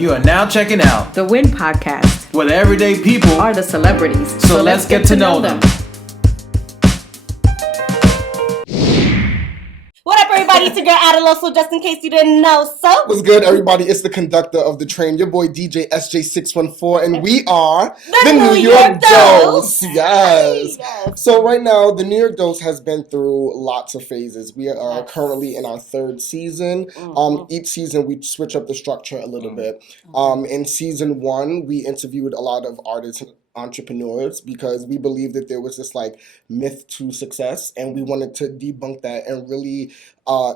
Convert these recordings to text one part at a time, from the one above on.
You are now checking out the Win Podcast, where the everyday people are the celebrities. So let's get to know them. What up, everybody? It's your girl Adaloso, just in case you didn't know. So, what's good, everybody? It's the conductor of the train, your boy DJ SJ614, and we are the New York Dose. Yes. So right now, the New York Dose has been through lots of phases. We are currently in our third season. Each season we switch up the structure a little bit. In season 1, we interviewed a lot of artists and entrepreneurs because we believed that there was this like myth to success, and we wanted to debunk that and really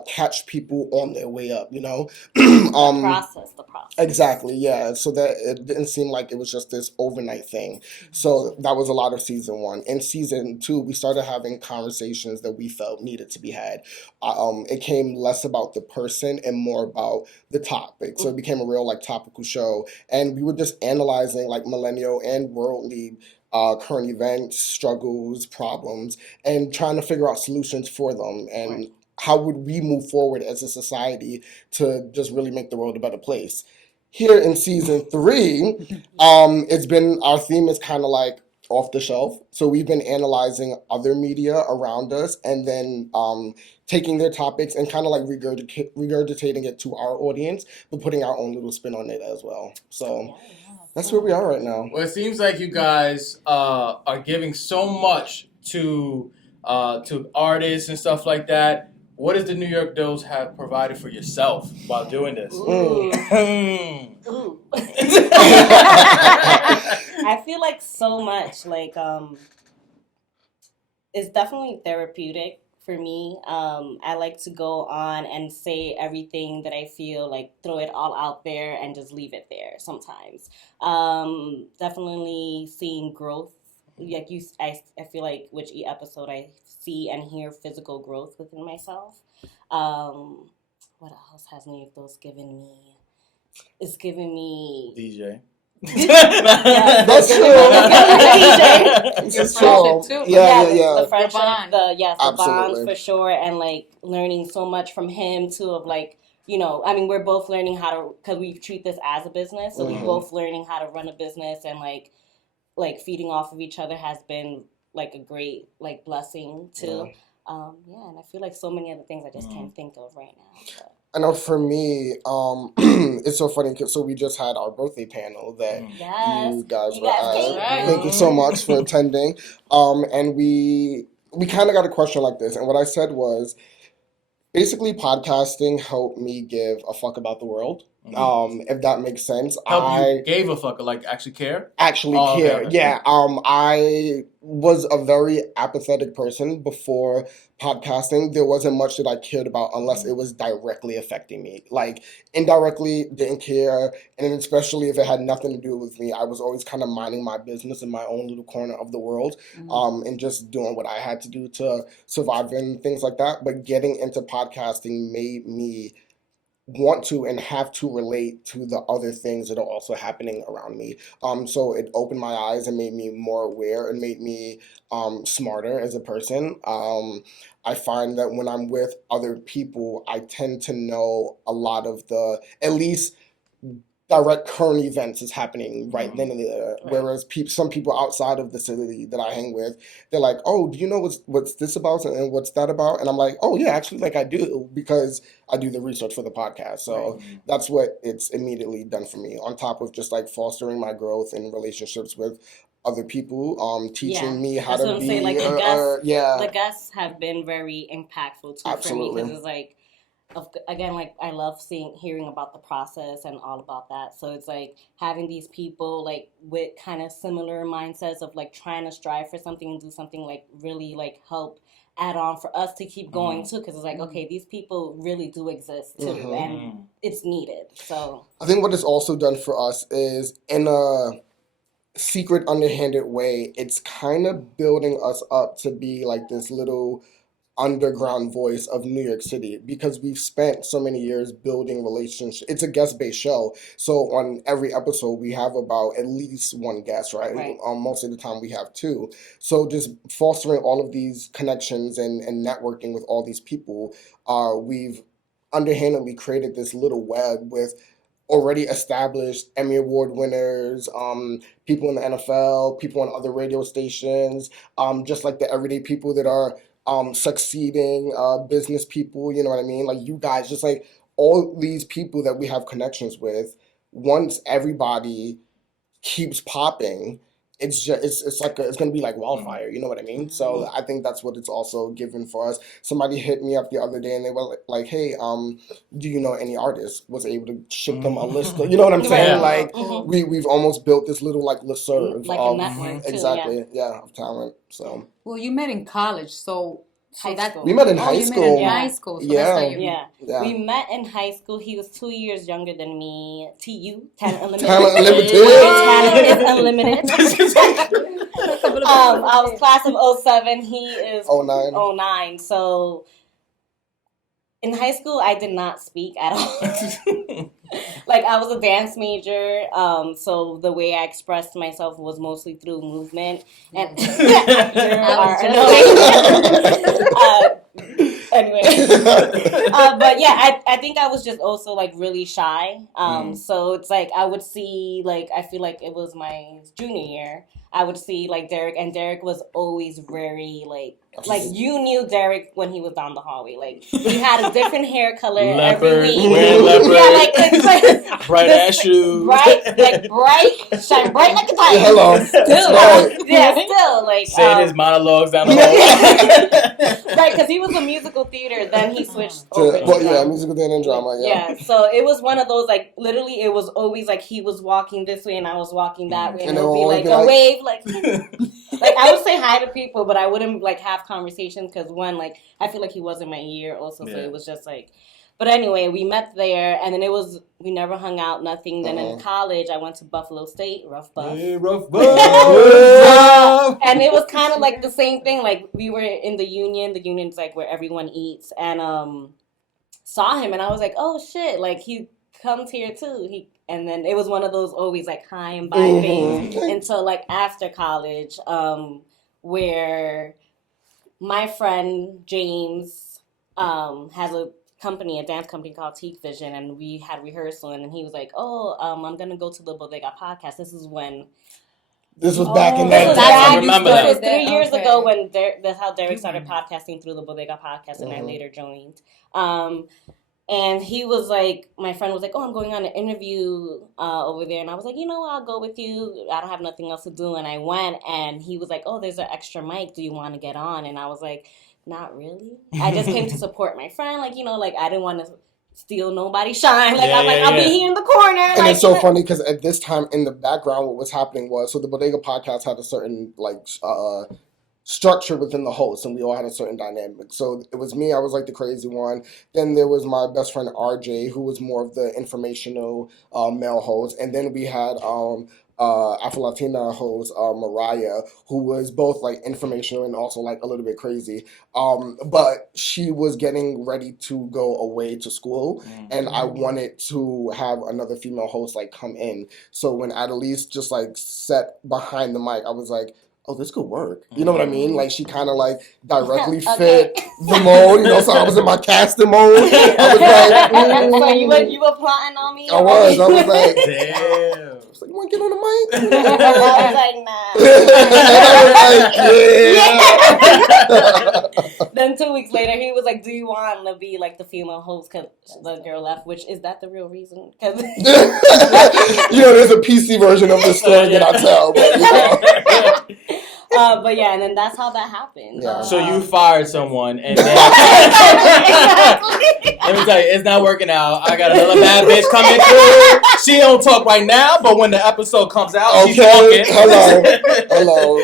catch people on their way up, you know. the process. Exactly, yeah. So that it didn't seem like it was just this overnight thing. So that was a lot of season 1. In season 2, we started having conversations that we felt needed to be had. It came less about the person and more about the topic. So it became a real like topical show, and we were just analyzing like millennial and worldly current events, struggles, problems, and trying to figure out solutions for them. And how would we move forward as a society to just really make the world a better place? Here in season 3, it's been, our theme is kind of like off the shelf. So we've been analyzing other media around us and then taking their topics and kind of like regurgitating it to our audience, but putting our own little spin on it as well. So that's where we are right now. Well, it seems like you guys are giving so much to artists and stuff like that. What does the New York Dose have provided for yourself while doing this? Ooh. I feel like so much, like, it's definitely therapeutic for me. I like to go on and say everything that I feel, like throw it all out there and just leave it there sometimes. Definitely seeing growth. Like I feel like with each episode I see and hear physical growth within myself. What else has New York Dose given me? It's given me DJ. Yeah, that's true. It's friendship too. Yeah. The friendship, the bonds for sure, and like learning so much from him too. Of like, you know, I mean, we're both learning how to, because we treat this as a business, so we're both learning how to run a business, and like feeding off of each other has been like a great like blessing too. And I feel like so many other things I just can't think of right now. So. I know for me, it's so funny because we just had our birthday panel that you guys were at. Thank you so much for attending. And we kind of got a question like this, and what I said was, basically podcasting helped me give a fuck about the world. If that makes sense. You gave a fuck, like actually care? Actually care. Okay. Yeah. I was a very apathetic person before podcasting. There wasn't much that I cared about unless it was directly affecting me. Like indirectly, didn't care. And especially if it had nothing to do with me, I was always kind of minding my business in my own little corner of the world, and just doing what I had to do to survive and things like that. But getting into podcasting made me want to and have to relate to the other things that are also happening around me. So it opened my eyes and made me more aware and made me smarter as a person. I find that when I'm with other people, I tend to know a lot of the, at least direct current events is happening right then and there. Whereas some people outside of the city that I hang with, they're like, oh, do you know what's this about and what's that about? And I'm like, oh yeah, actually, like I do, because I do the research for the podcast. So that's what it's immediately done for me, on top of just like fostering my growth in relationships with other people, teaching me how to be. Like the guests have been very impactful too. Absolutely. For me, because it's like, again, like I love hearing about the process and all about that. So it's like having these people like with kind of similar mindsets of like trying to strive for something and do something like really like help add on for us to keep going too. Because it's like, okay, these people really do exist too, and it's needed. So I think what it's also done for us is, in a secret, underhanded way, it's kind of building us up to be like this little underground voice of New York City, because we've spent so many years building relationships. It's a guest-based show, so on every episode we have about at least one guest, right? Most of the time we have 2. So just fostering all of these connections and networking with all these people, we've underhandedly created this little web with already established Emmy Award winners, people in the NFL, people on other radio stations, just like the everyday people that are succeeding, business people, you know what I mean? Like you guys, just like all these people that we have connections with, once everybody keeps popping, it's just it's like it's gonna be like wildfire. You know what I mean? So I think that's what it's also given for us. Somebody hit me up the other day and they were like, "Hey, do you know any artists?" Was able to ship them a list. You know what I'm saying? Like we've almost built this little like listserv like of a network too, exactly of talent. So well, you met in college, so we met in high you school. met in high school. So that's how you yeah. We met in high school. He was 2 years younger than me. TU, Talent Unlimited. Talent Unlimited. Talent is unlimited. I was class of 07. He is 09. So in high school, I did not speak at all. Like, I was a dance major, so the way I expressed myself was mostly through movement. And anyway. But yeah, I think I was just also, like, really shy. So it's like, I would see, like, I feel like it was my junior year. I would see, like, Derek, and Derek was always very, like you knew Derek when he was down the hallway. Like, he had a different hair color every week. Wearing leopard. Yeah, like bright ass shoes. Shine bright like a diamond. Hello. Still, like saying his monologues down the hallway. Right, because he was a musical theater, then he switched over to musical theater and drama. Yeah, so it was one of those, like, literally, it was always like he was walking this way and I was walking that way, and it would be like a wave, like I would say hi to people, but I wouldn't like have conversations because one, like, I feel like he was in my ear also, so it was just like. But anyway, we met there, and then we never hung out, nothing. Then in college, I went to Buffalo State, Rough Buff. Hey, Rough Buff! And it was kind of like the same thing. Like, we were in the union. The union's like where everyone eats. And saw him, and I was like, oh, shit. Like, he comes here, too. And then it was one of those always, like, hi and bye things until, like, after college, where my friend James has a dance company called Teak Vision, and we had rehearsal, and then he was like, I'm gonna go to the Bodega podcast. This was back in that day. I remember that. It was 3 years ago when that's how Derek started podcasting through the Bodega podcast, and I later joined. And he was like, my friend was like, I'm going on an interview over there. And I was like, I'll go with you. I don't have nothing else to do. And I went, and he was like, there's an extra mic. Do you want to get on? And I was like, not really. I just came to support my friend. Like, like, I didn't want to steal nobody's shine. Like, I'll be here in the corner. And like, it's so funny because at this time in the background, what was happening was, so the Bodega podcast had a certain, like, structure within the host, and we all had a certain dynamic. So it was me, I was like the crazy one. Then there was my best friend RJ, who was more of the informational male host. And then we had Afro-Latina host Mariah, who was both like informational and also like a little bit crazy. But she was getting ready to go away to school, and I wanted to have another female host like come in. So when Adaloso just like sat behind the mic, I was like, this could work. You know what I mean? Like, she kind of, like, directly fit the mold, so I was in my casting mode. I was like, So you were plotting on me? I was like, damn. I was like, you want to get on the mic? I was like, nah. Yeah. Then 2 weeks later, he was like, do you want to be, like, the female host? Because the girl left, which, is that the real reason? Cause there's a PC version of this story that I tell, but, but yeah, and then that's how that happened. Yeah. So you fired someone, and then Exactly. let me tell you, it's not working out. I got another bad bitch coming through. She don't talk right now, but when the episode comes out, she's talking. Hello.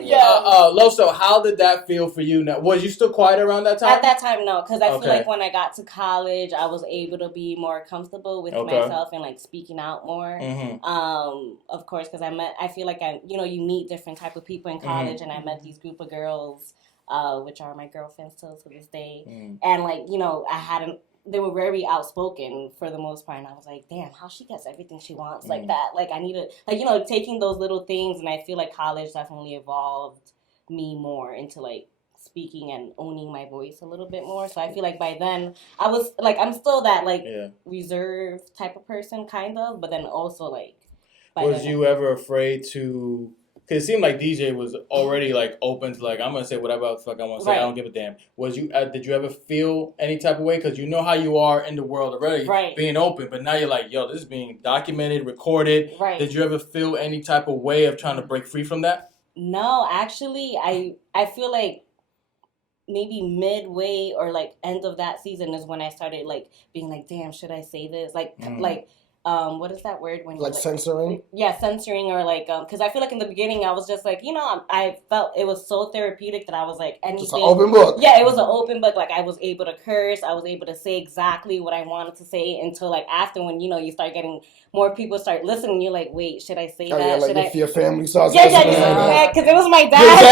Yeah. Loso, how did that feel for you? Now, was you still quiet around that time? At that time, no, because I feel like when I got to college, I was able to be more comfortable with myself and like speaking out more. Of course, because I feel like you meet different type of people in college, and I met these group of girls, which are my girlfriends still to this day, and like they were very outspoken for the most part, and I was like, damn, how she gets everything she wants like that. Like, I need to, taking those little things, and I feel like college definitely evolved me more into, like, speaking and owning my voice a little bit more. So I feel like by then I was like, I'm still that like reserved type of person, kind of, but then also like. Was you ever afraid to? Because it seemed like DJ was already like open to like, I'm gonna say whatever the fuck I want to say. I don't give a damn. Was you? Did you ever feel any type of way? Because you know how you are in the world already, being open. But now you're like, yo, this is being documented, recorded. Right. Did you ever feel any type of way of trying to break free from that? No, actually, I feel like maybe midway or like end of that season is when I started like being like, damn, should I say this? Like what is that word when like censoring? Yeah, censoring or like because I feel like in the beginning I was just like, you know, I felt it was so therapeutic that I was like anything. Just an open book. Yeah, it was an open book. Like I was able to curse, I was able to say exactly what I wanted to say until like after when you know you start getting more people start listening. You're like, wait, should I say that? Yeah, like should if your family starts because it was my dad.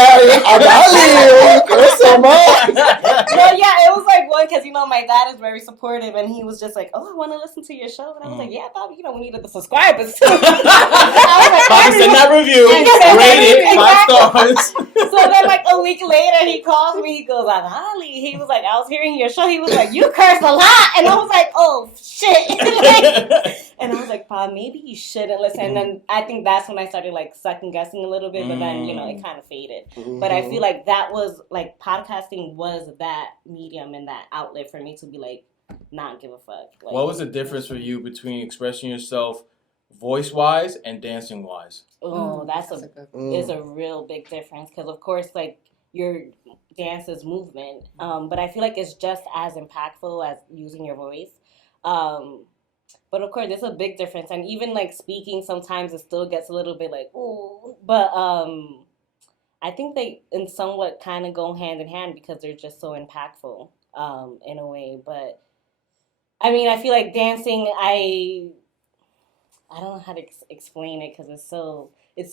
Well, yeah, it was like one because you know my dad is very supportive and he was just like, oh, I want to listen to your show, and I was like, yeah, Bob, you know we needed the subscribers too. Send that review, rate it 5 stars. So then like a week later he calls me, he goes, Ali, he was like, I was hearing your show, he was like, you curse a lot, and I was like, oh shit. And I was like, Bob, maybe you shouldn't listen. And then I think that's when I started like second guessing a little bit, but then you know it kind of faded. But I feel like that was like podcasting was that medium and that outlet for me to be like not give a fuck. Like, what was the difference for you between expressing yourself voice wise and dancing wise? Oh, is a real big difference because of course like your dance is movement, but I feel like it's just as impactful as using your voice. But of course, there's a big difference, and even like speaking, sometimes it still gets a little bit like ooh. But I think they in somewhat kind of go hand in hand because they're just so impactful in a way. But I mean, I feel like dancing, I don't know how to explain it because it's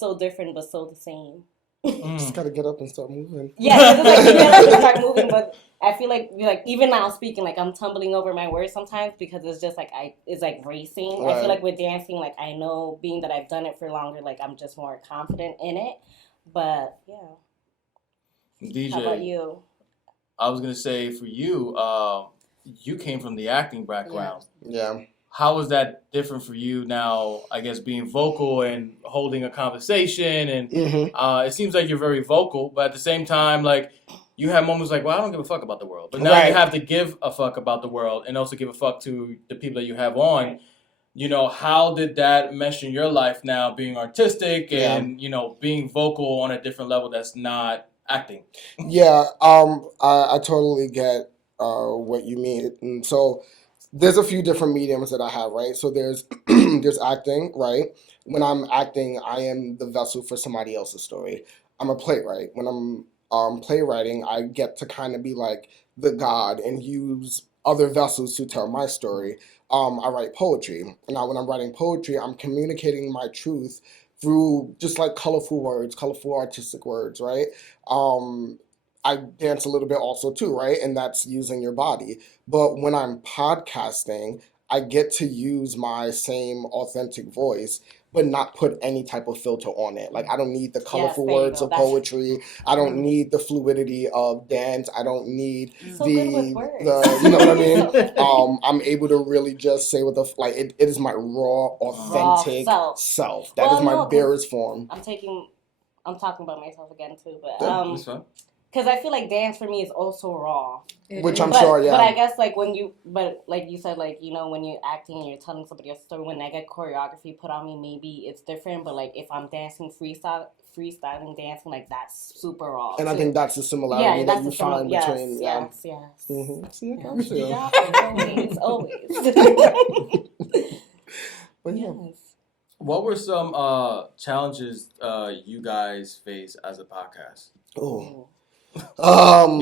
so different but so the same. Just gotta get up and start moving. Yeah, it's like you get up and start moving, but I feel like even now speaking, like I'm tumbling over my words sometimes because it's just like it's like racing. Right. I feel like with dancing, like I know being that I've done it for longer, like I'm just more confident in it. But yeah. DJ, how about you? I was gonna say for you, you came from the acting background. Yeah. How was that different for you now, I guess, being vocal and holding a conversation? And it seems like you're very vocal, but at the same time, like, you have moments like, well, I don't give a fuck about the world. But now you have to give a fuck about the world and also give a fuck to the people that you have on. Right. You know, how did that mesh in your life now, being artistic and, you know, being vocal on a different level that's not acting? Yeah, I totally get what you mean. And so there's a few different mediums that I have, right? So there's there's acting, right? When I'm acting, I am the vessel for somebody else's story. I'm a playwright. When I'm playwriting, I get to kind of be like the god and use other vessels to tell my story. I write poetry. Now, when I'm writing poetry, I'm communicating my truth through just like colorful words, colorful artistic words, right? I dance a little bit also too, right? And that's using your body. But when I'm podcasting, I get to use my same authentic voice, but not put any type of filter on it. Like I don't need the colorful words of poetry. I don't need the fluidity of dance. I don't need the you know what I mean? I'm able to really just say what it is my raw, authentic self. That is my barest form. I'm talking about myself again too, but because I feel like dance for me is also raw. Which I'm sure, yeah. But I guess like like you said, like, you know, when you're acting and you're telling somebody else's story, when I get choreography put on me, maybe it's different. But like if I'm dancing freestyling dancing, like that's super raw. And I think that's the similarity that you find between. Yes. Mm-hmm. See, always. But yes. What were some challenges you guys face as a podcast? Oh.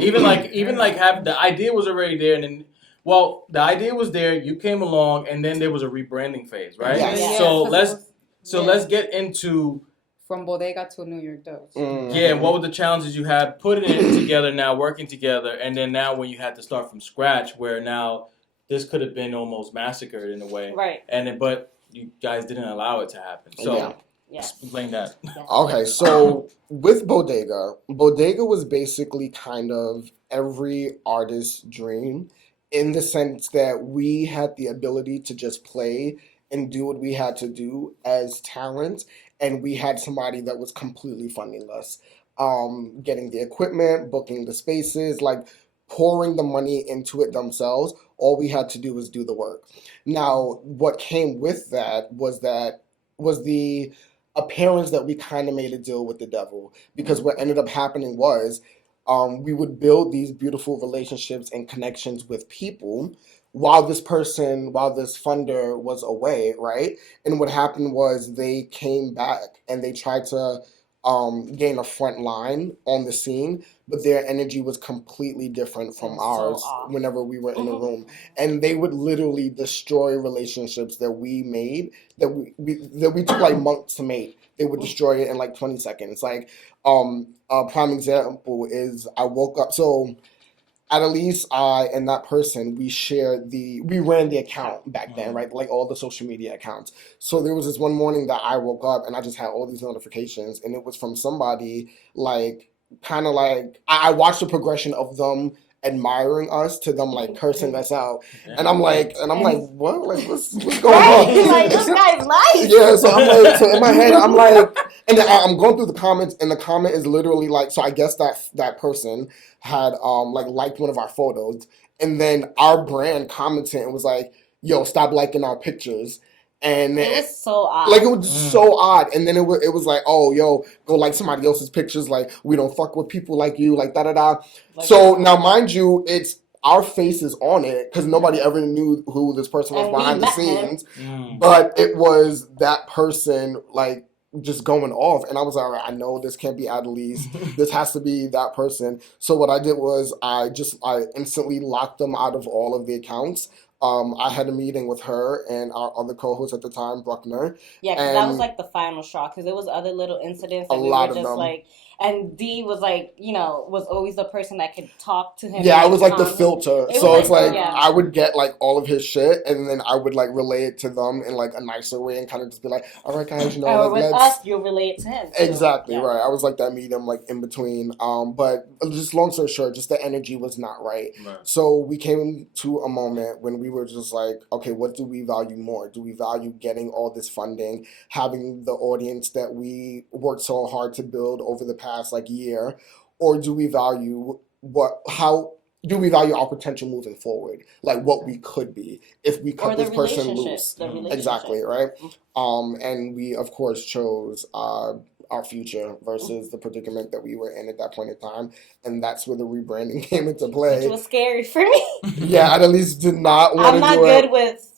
Even like have the idea was already there, and then the idea was there. You came along, and then there was a rebranding phase, right? Yes. So let's get into from Bodega to New York Dose. Mm-hmm. Yeah, what were the challenges you had putting it together now, working together, and then now when you had to start from scratch, where now this could have been almost massacred in a way, right? But you guys didn't allow it to happen. So Yes. Explain that. Yes. Okay, so with Bodega was basically kind of every artist's dream in the sense that we had the ability to just play and do what we had to do as talent, and we had somebody that was completely funding us, getting the equipment, booking the spaces, like pouring the money into it themselves. All we had to do was do the work. Now, what came with that was the appearance that we kind of made a deal with the devil, because what ended up happening was we would build these beautiful relationships and connections with people while this funder was away, right? And what happened was they came back and they tried to gain a front line on the scene, but their energy was completely different from ours whenever we were in a room. And they would literally destroy relationships that we made, that we took like months to make. They would destroy it in like 20 seconds. Like, a prime example is I woke up. So Adaloso, I, and that person, we ran the account back then, right? Like all the social media accounts. So there was this one morning that I woke up and I just had all these notifications, and it was from somebody like, kind of like, I watched the progression of them admiring us to them like cursing us out, and I'm like, what? Like, what's going on? Like, this guy's nice. Yeah, so I'm like, so in my head, I'm like, and then I'm going through the comments, and the comment is literally like, so I guess that person had like liked one of our photos, and then our brand commented and was like, yo, stop liking our pictures. And it was so odd. Like, it was so odd. And then it was like, oh, yo, go like somebody else's pictures. Like, we don't fuck with people like you. Like, da-da-da. Like, so now, mind you, it's our faces on it because nobody ever knew who this person was behind the scenes. But it was that person, like, just going off. And I was like, all right, I know this can't be Adaloso. This has to be that person. So what I did was I instantly locked them out of all of the accounts. I had a meeting with her and our other co-host at the time, Bruckner. Yeah, because that was like the final straw. Because there was other little incidents that we were just like, and D was like, was always the person that could talk to him. Yeah, I was like the filter. So it's like, yeah. I would get like all of his shit, and then I would like relay it to them in like a nicer way, and kind of just be like, all right, guys, or like, with us, you'll relay it to him. Too. Exactly, right. I was like that medium, like in between. But just long story short, just the energy was not right. So we came to a moment when we were just like, okay, what do we value more? Do we value getting all this funding, having the audience that we worked so hard to build over the past like year, or do we value our potential moving forward, like what we could be if we cut this person loose? Exactly, right. And we of course chose our future versus the predicament that we were in at that point in time, and that's where the rebranding came into play. Which was scary for me. Yeah, I at least did not want to do it. I'm not good with.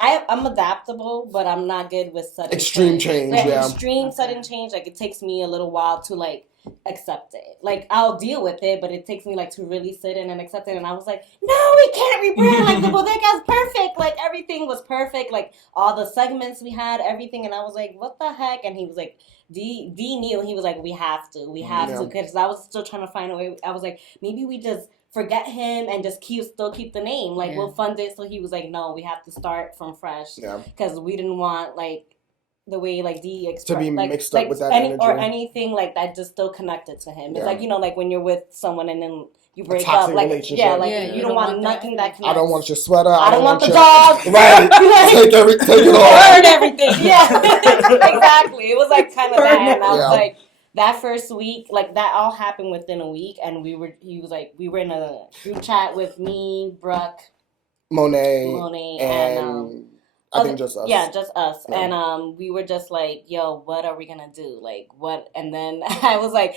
I'm adaptable, but I'm not good with sudden extreme change. Yeah, extreme sudden change. Like, it takes me a little while to like accept it. Like, I'll deal with it, but it takes me like to really sit in and accept it. And I was like, no, we can't rebrand. Like, the bodega's perfect. Like, everything was perfect. Like, all the segments we had, everything. And I was like, what the heck? And he was like, D knew. He was like, we have to, because I was still trying to find a way. I was like, maybe we just forget him and just still keep the name. Like, we'll fund it. So he was like, no, we have to start from fresh. Yeah. Because we didn't want like the way like D expressed to be like, mixed up with that energy or anything like that, just still connected to him. It's like, like when you're with someone and then you break up, like you don't want nothing that connects. I don't want your sweater. I don't want the dog. Right. Take it all. Burn everything. Yeah. Exactly. It was like kind of that, and I was like, that first week, like that all happened within a week, and we were in a group chat with me, Brooke, Monet, and I think just us. Yeah, just us. Yeah. And we were just like, yo, what are we gonna do? Like, what? And then I was like,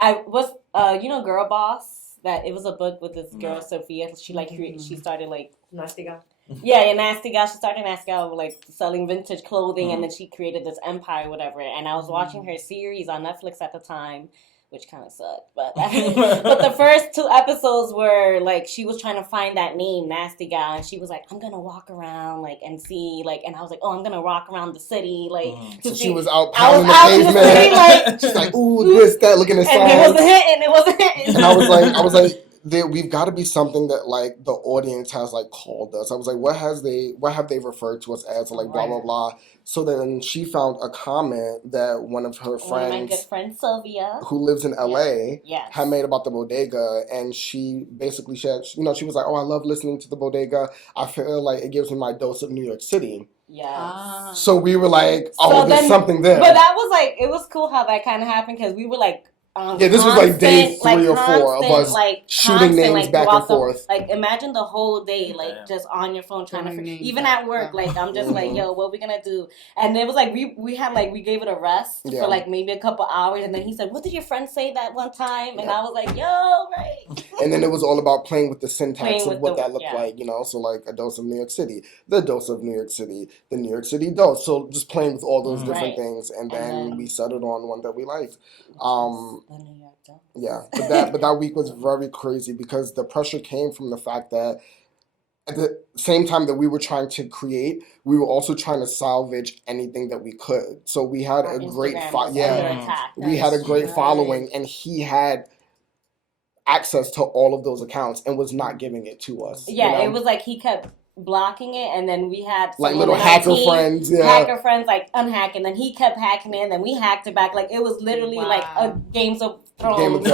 Girl Boss. That it was a book with this girl, Sophia. She like she started like Nasty Gal. Yeah, Nasty Gal. She started Nasty Gal like selling vintage clothing, and then she created this empire, whatever. And I was watching her series on Netflix at the time, which kind of sucked. But but the first 2 episodes were like she was trying to find that name, Nasty Gal, and she was like, I'm gonna walk around like and see like, and I was like, oh, I'm gonna walk around the city like. So she was out pounding the pavement. Like, she's like, ooh, this, that, looking at signs. And it wasn't hitting. And I was like, we've got to be something that like the audience has like called us. I was like, what have they referred to us as? Like blah blah blah. So then she found a comment that one of her friends, one of my good friends, Sylvia, who lives in LA, yes. had made about the bodega, and she basically said, she was like, oh, I love listening to the bodega. I feel like it gives me my dose of New York City. Yeah. So we were like, oh, there's something there. But that was like, it was cool how that kind of happened because we were like, this was like day 3 or 4 of us shooting names back and forth. Like imagine the whole day, like just on your phone trying to, even at work, like I'm just like, yo, what we gonna do? And it was like we had like we gave it a rest for like maybe a couple hours, and then he said, what did your friend say that one time? And I was like, yo, right. And then it was all about playing with the syntax of what that looked like, So like a dose of New York City, the dose of New York City, the New York City dose. So just playing with all those different things, and then we settled on one that we liked. Yeah, but that week was very crazy because the pressure came from the fact that at the same time that we were trying to create, we were also trying to salvage anything that we could. So we had a great we had a great following, and he had access to all of those accounts and was not giving it to us. Yeah, it was like he kept blocking it, and then we had like little hacker friends, like unhack, and then he kept hacking it, and then we hacked it back. Like it was literally like a Games of Thrones, of the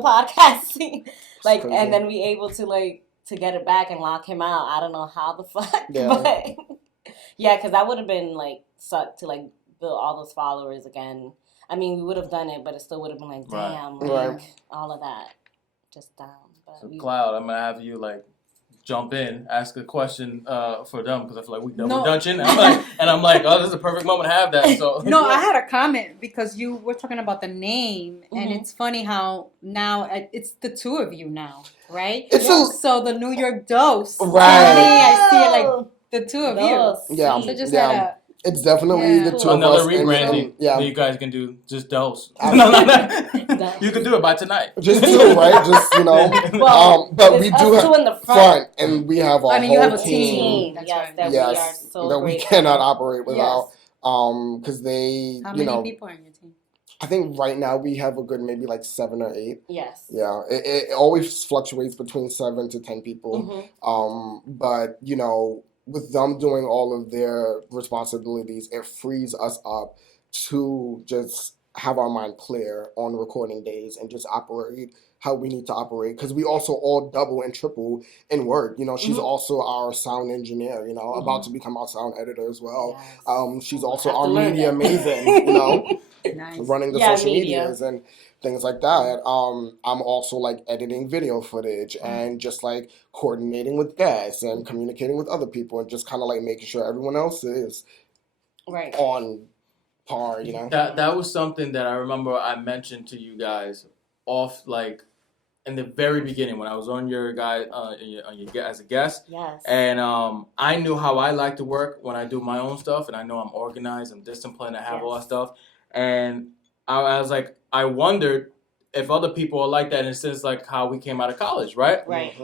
podcast scene. Like, and then we able to to get it back and lock him out. I don't know how the fuck, but yeah, because that would have been like sucked to like build all those followers again. I mean, we would have done it, but it still would have been like, damn, all of that just down. But so Cloud, I'm gonna have you like jump in, ask a question for them because I feel like we're Dutching. And I'm like, oh, this is a perfect moment to have that. So no, I had a comment because you were talking about the name, and it's funny how now it's the two of you now, right? So the New York dose, right? I see it like the two of you. Yeah, so just it's definitely the two of us. Another rebranding that you guys can do. Just dose. You can do it by tonight. Just do it, right? Just, but we do have in the front. And we have our you whole have a team. That's right. We are so that we cannot operate without. Because they, How many people are in your team? I think right now we have a good maybe like 7 or 8. Yes. Yeah, it always fluctuates between 7 to 10 people. But, with them doing all of their responsibilities, it frees us up to just have our mind clear on recording days and just operate how we need to operate. Because we also all double and triple in work. She's also our sound engineer, about to become our sound editor as well. Yes. She's also our media maven, nice. Running the social medias and things like that. I'm also like editing video footage and just like coordinating with guests and communicating with other people and just kind of like making sure everyone else is on par, That was something that I remember I mentioned to you guys off like in the very beginning when I was on your guy as a guest. Yes. And I knew how I like to work when I do my own stuff, and I know I'm organized, I'm disciplined, I have all that stuff. And I was like, I wondered if other people are like that in a sense, like how we came out of college, right? Right.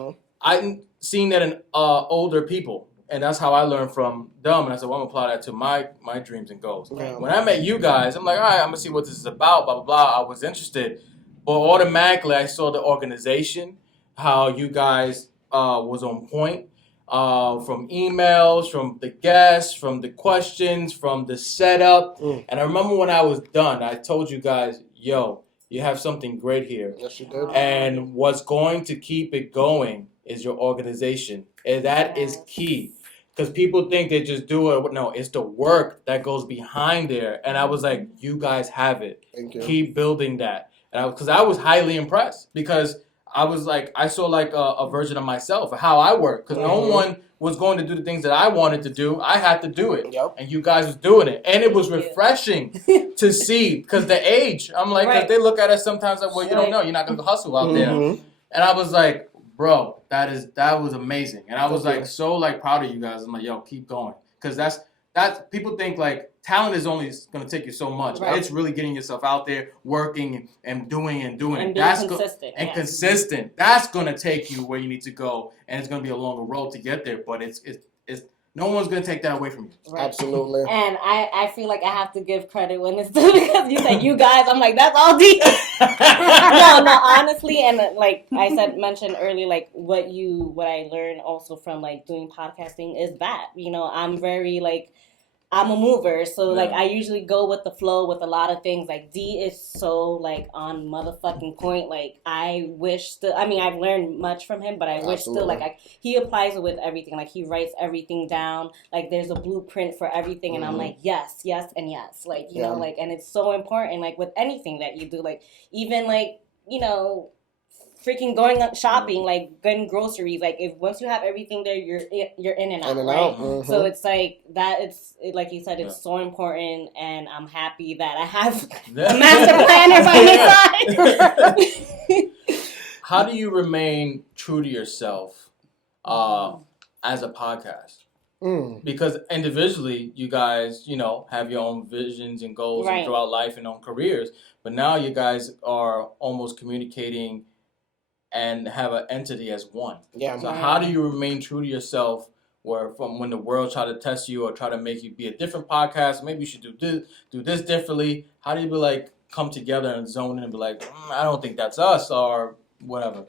I've seen that in older people, and that's how I learned from them. And I said, well, I'm going to apply that to my dreams and goals. Yeah. When I met you guys, I'm like, all right, I'm going to see what this is about, blah, blah, blah. I was interested. But automatically, I saw the organization, how you guys was on point. From emails, from the guests, from the questions, from the setup. And I remember when I was done, I told you guys, yo, you have something great here. Yes, you did. And what's going to keep it going is your organization. And that is key. Because people think they just do it. No, it's the work that goes behind there. And I was like, you guys have it. Thank you. Keep building that. And because I was highly impressed. Because I was like, I saw like a version of myself, how I work. Because no one was going to do the things that I wanted to do. I had to do it. Yep. And you guys was doing it. And it was refreshing to see. Because the age, I'm like, cause they look at us sometimes like, well, you don't know. You're not going to hustle out there. And I was like, bro, that was amazing. And I was like, so like proud of you guys. I'm like, yo, keep going. Because that's people think like talent is only going to take you so much. Right. It's really getting yourself out there, working and doing. And being consistent. Consistent. That's going to take you where you need to go. And it's going to be a longer road to get there. But it's no one's gonna take that away from you. Right. Absolutely. And I feel like I have to give credit when it's due because you said you guys. I'm like, that's all D. no, honestly, and like I mentioned earlier, like what I learned also from like doing podcasting is that, you know, I'm very like, I'm a mover, so like I usually go with the flow with a lot of things. Like D is so like on motherfucking point. Like I wish I've learned much from him, but I wish still like he applies it with everything. Like he writes everything down. Like there's a blueprint for everything, and I'm like yes, and yes. Like you know, like, and it's so important. Like with anything that you do, like even like, you know, freaking going shopping, like getting groceries. Like if once you have everything there, you're in and out, right? Mm-hmm. So it's like that. It's like you said, it's so important, and I'm happy that I have a master planner by my side. How do you remain true to yourself as a podcast? Because individually, you guys, you know, have your own visions and goals and throughout life and own careers, but now you guys are almost communicating and have an entity as one. Yeah. So how do you remain true to yourself, where from when the world try to test you or try to make you be a different podcast, maybe you should do this differently? How do you be like come together and zone in and be like, I don't think that's us or whatever?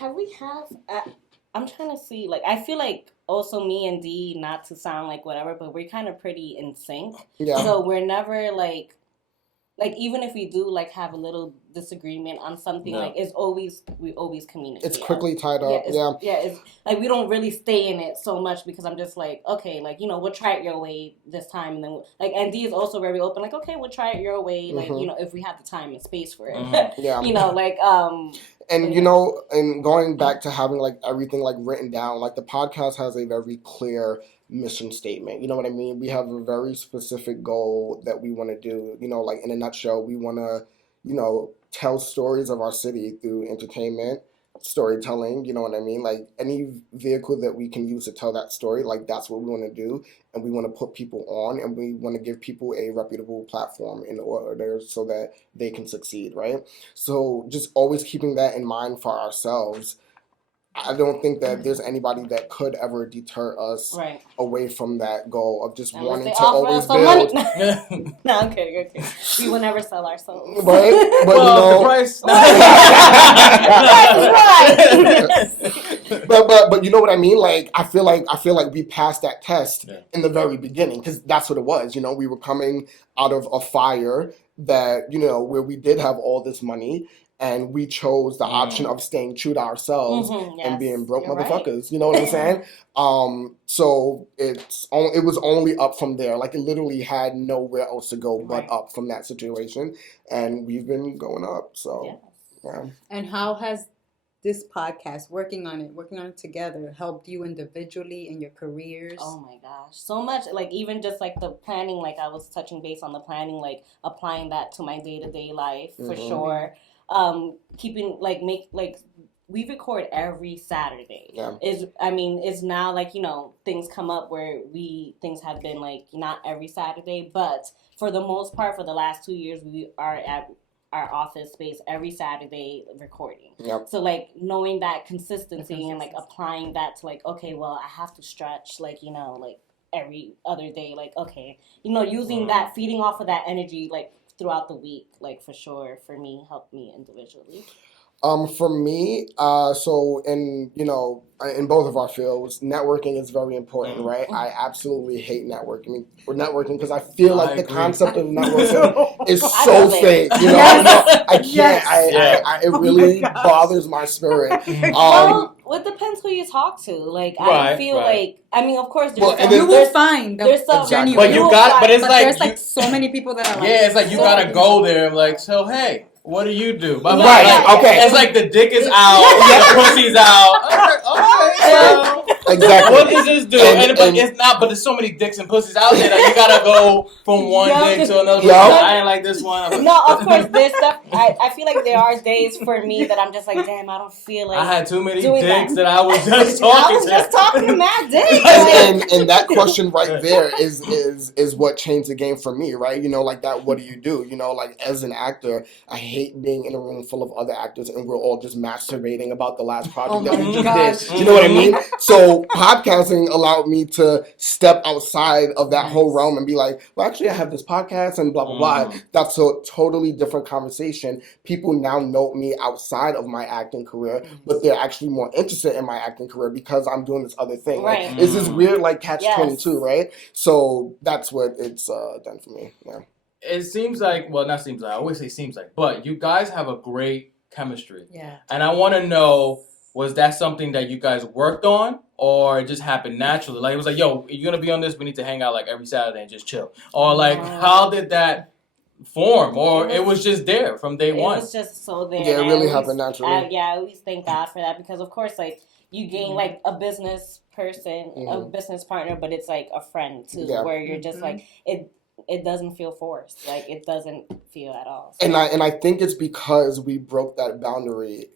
I'm trying to see, like, I feel like also me and D, not to sound like whatever, but we're kind of pretty in sync. Yeah. So we're never like even if we do like have a little disagreement on something, like we always communicate. It's quickly tied up. It's like we don't really stay in it so much because I'm just like, okay, like, you know, we'll try it your way this time, and then like, and D is also very open, like, okay, we'll try it your way, like, you know, if we have the time and space for it. You know, like and you know, and going back to having like everything like written down, like the podcast has a very clear mission statement. You know what I mean? We have a very specific goal that we want to do. You know, like in a nutshell, we want to, you know, tell stories of our city through entertainment, storytelling. You know what I mean? Like any vehicle that we can use to tell that story, like that's what we want to do. And we want to put people on, and we want to give people a reputable platform in order so that they can succeed, right? So just always keeping that in mind for ourselves. I don't think that there's anybody that could ever deter us away from that goal of just wanting to always build. No, I'm kidding. Okay. We will never sell ourselves. Right? But well, the price. But you know what I mean? Like I feel like we passed that test in the very beginning, because that's what it was. You know, we were coming out of a fire that, you know, where we did have all this money. And we chose the option of staying true to ourselves and being broke motherfuckers. Right. You know what I'm saying? So it was only up from there. Like it literally had nowhere else to go but up from that situation. And we've been going up. So, yeah. And how has this podcast, working on it together, helped you individually in your careers? Oh my gosh, so much. Like even just like the planning, like I was touching base on the planning, like applying that to my day-to-day life for sure. Keeping we record every Saturday. Is now like, you know, things come up where things have been like not every Saturday, but for the most part for the last 2 years we are at our office space every Saturday recording. So like knowing that consistency and like applying that to like, okay, well I have to stretch, like, you know, like every other day, like, okay, you know, using that, feeding off of that energy like throughout the week, like for sure, for me, helped me individually. For me, so in both of our fields, networking is very important, right? I absolutely hate networking. Because I feel like the concept of networking is so fake. You know, I can't. It really bothers my spirit. Well, it depends who you talk to. Like I feel like, I mean, of course, you will find there's some genuine. But it's like there's like so many people that are like, it's like you gotta go there. Like, so hey, what do you do? Okay. It's like the dick is out, the pussy's out. Okay, exactly. What does this do? But it's not. But there's so many dicks and pussies out there that you gotta go from one dick to another. I ain't like this one. No, of course, there's stuff. I feel like there are days for me that I'm just like, damn, I don't feel like. I had too many dicks that I was just talking. I was just talking to mad dicks. And that question right there is what changed the game for me, right? You know, like that. What do? You know, like as an actor, I hate being in a room full of other actors and we're all just masturbating about the last project that we just did. You know what I mean? So So podcasting allowed me to step outside of that whole realm and be like, well, actually, I have this podcast and blah, blah, blah. That's a totally different conversation. People now know me outside of my acting career, but they're actually more interested in my acting career because I'm doing this other thing. Right. Like, it's this weird, like, catch-22, right? So that's what it's done for me. Yeah. It seems like, well, not seems like, I always say seems like, but you guys have a great chemistry. Yeah. And I want to know, was that something that you guys worked on, or it just happened naturally? Like, it was like, yo, you're going to be on this, we need to hang out like every Saturday and just chill. Or like, how did that form? Or it was just there from day one? It was just so there. Yeah, it really happened naturally. I always thank God for that, because of course, like, you gain like a business person, a business partner, but it's like a friend too, where you're just like, it doesn't feel forced. Like, it doesn't feel at all. So. And I think it's because we broke that boundary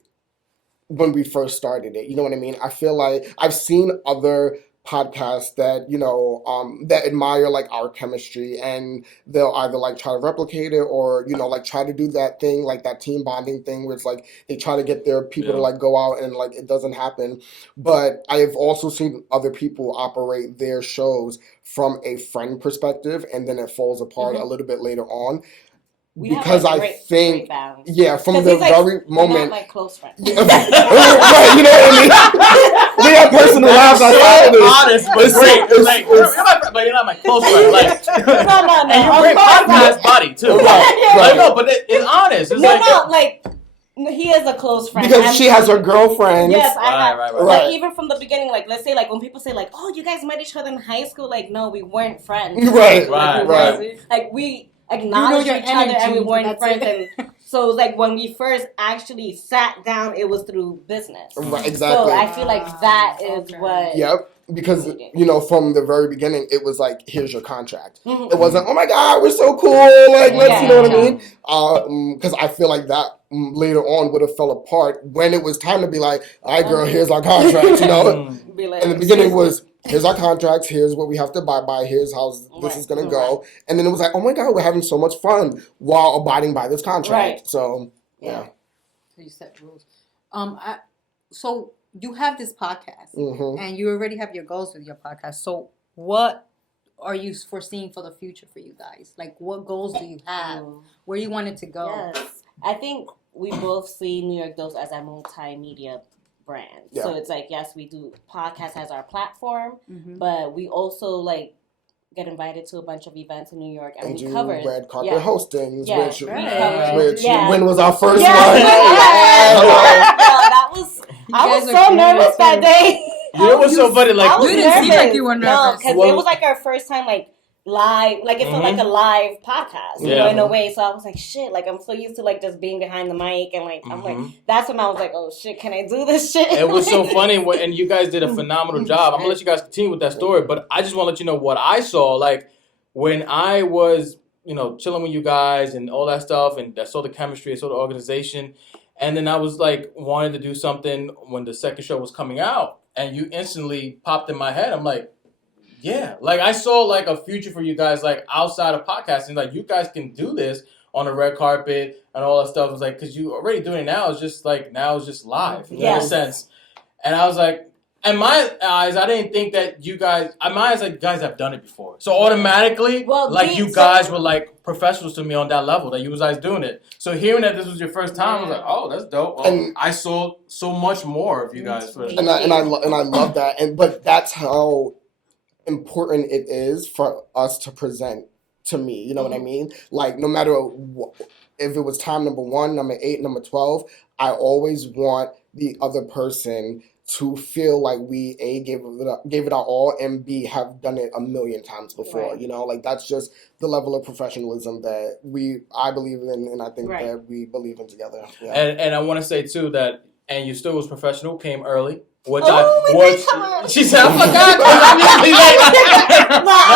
when we first started it. You know what I mean? I feel like I've seen other podcasts that, you know, that admire like our chemistry, and they'll either like try to replicate it or, you know, like try to do that thing, like that team bonding thing where it's like they try to get their people to like go out and like it doesn't happen. But I have also seen other people operate their shows from a friend perspective, and then it falls apart a little bit later on. Because I think, from the very moment, not my close friend. Right, you know what I mean? We have personal lives outside of this. Honest, but great. But you're not my close friend. Like, no. And you're a great podcast buddy too. Right. No, but it's honest. It's he is a close friend. Because she has her girlfriend. Yes, I have. Right. Like, even from the beginning, like, let's say, like, when people say, like, oh, you guys met each other in high school, like, no, we weren't friends. Right. Like, we acknowledged each other and we weren't friends. And so, like, when we first actually sat down, it was through business. Right, exactly. So I feel like that is what... Yep. Because, you know, from the very beginning, it was like, here's your contract. It wasn't, oh my God, we're so cool. Like, let's, you know what I mean? Because I feel like that later on would have fell apart when it was time to be like, all right, girl, here's our contract, you know? In the beginning was, here's our contracts, here's what we have to abide by, here's how this is going to go. And then it was like, oh my God, we're having so much fun while abiding by this contract. So, yeah. So you set rules. So you have this podcast, and you already have your goals with your podcast. So what are you foreseeing for the future for you guys? Like, what goals do you have? Where do you want it to go? Yes. I think we both see New York Dose as a multimedia brand. Yeah. So it's like, yes, we do podcast as our platform, but we also like get invited to a bunch of events in New York, and we covered red carpet hostings, which when was our first one? That was. I was so nervous that day. It was so funny. Like, you didn't seem like you were nervous. No, because it was like our first time, like, live, like, it felt like a live podcast, you know, in a way. So I was like, shit, like, I'm so used to, like, just being behind the mic, and, like, I'm like, that's when I was like, oh, shit, can I do this shit? It was so funny, and you guys did a phenomenal job. I'm gonna let you guys continue with that story, but I just want to let you know what I saw, like, when I was, you know, chilling with you guys and all that stuff, and I saw the chemistry, I saw the organization, and then I was, like, wanting to do something when the second show was coming out, and you instantly popped in my head. I'm like, yeah, like, I saw, like, a future for you guys, like, outside of podcasting. Like, you guys can do this on the red carpet and all that stuff. It's like, because you already doing it now. It's just, like, now it's just live, in a sense. And I was like, in my eyes, I didn't think that you guys, in my eyes, like, you guys have done it before. So automatically, you guys were, like, professionals to me on that level, that you was guys doing it. So hearing that this was your first time, I was like, oh, that's dope. And I saw so much more of you guys. And I love that. But that's how important it is for us to present to me. You know what I mean? Like, no matter if it was time number 1, number 8, number 12, I always want the other person to feel like we gave it our all, and B, have done it a million times before. You know, like, that's just the level of professionalism that I believe in, and I think that we believe in together. Yeah. And I want to say too that, and you still was professional, came early. Which she said, I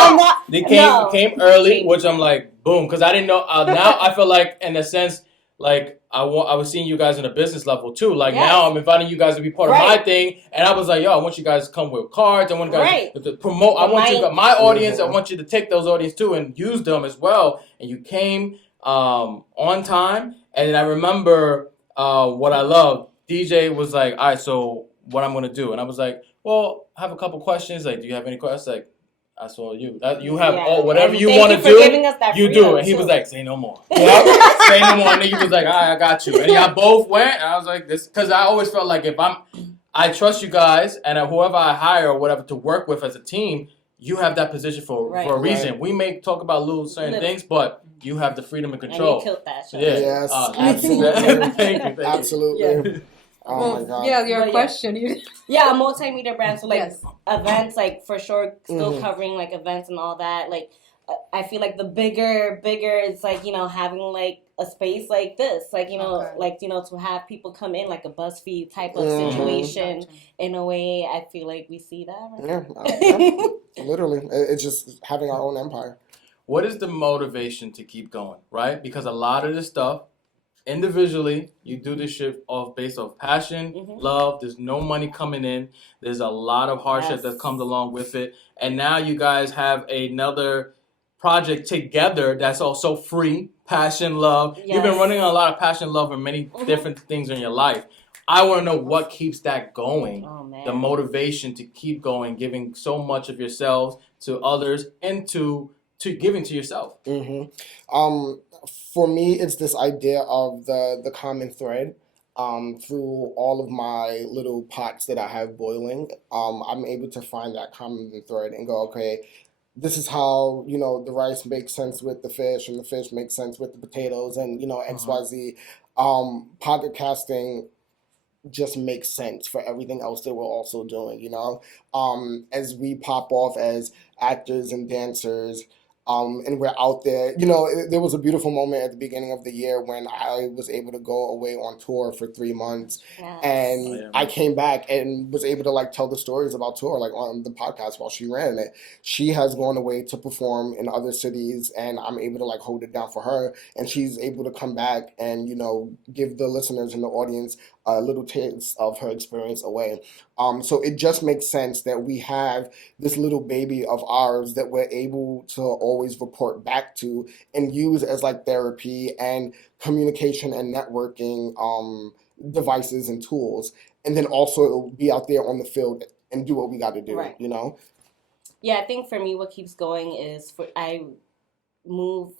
forgot. They came early, which I'm like, boom, because I didn't know. Now I feel like, in a sense, like, I was seeing you guys in a business level too. Like, now I'm inviting you guys to be part of my thing, and I was like, yo, I want you guys to come with cards. I want you guys to promote. I want my audience. I want you to take those audience too and use them as well. And you came on time, and I remember what I loved. DJ was like, all right, so what I'm going to do. And I was like, Well, I have a couple questions. Like, do you have any questions? Like, I saw you. You have whatever and you want to do. You do. And he was like, say no more. Yep. Say no more. And then he was like, all right, I got you. And y'all both went. And I was like, this, because I always felt like I trust you guys, and whoever I hire or whatever to work with as a team, you have that position for a reason. Right. We may talk about certain things, but you have the freedom and control. And you killed that show. Yeah. Yes, absolutely. Thank you. Absolutely. Yeah. Oh my God. Yeah, your question. Yeah, a multimedia brand. So like events, like for sure, still covering like events and all that. Like I feel like the bigger it's like, having like a space like this, like, to have people come in like a BuzzFeed type of situation in a way. I feel like we see that. Right? Yeah, literally. It's just having our own empire. What is the motivation to keep going, right? Because a lot of this stuff, individually, you do this shit based off passion, love. There's no money coming in. There's a lot of hardship that comes along with it. And now you guys have another project together that's also free. Passion, love. Yes. You've been running on a lot of passion, love, and many different things in your life. I want to know what keeps that going. Oh, man. The motivation to keep going, giving so much of yourselves to others and to giving to yourself. For me, it's this idea of the common thread. Through all of my little pots that I have boiling, I'm able to find that common thread and go, okay, this is how, the rice makes sense with the fish, and the fish makes sense with the potatoes, and, XYZ. Podcasting just makes sense for everything else that we're also doing, as we pop off as actors and dancers. And we're out there. There was a beautiful moment at the beginning of the year when I was able to go away on tour for 3 months. Yes. And I came back and was able to tell the stories about tour, on the podcast while she ran it. She has gone away to perform in other cities, and I'm able to hold it down for her. And she's able to come back and, give the listeners and the audience a little taste of her experience away. So it just makes sense that we have this little baby of ours that we're able to always report back to and use as therapy and communication and networking devices and tools, and then also be out there on the field and do what we got to do. Right. Yeah, I think for me, what keeps going is I move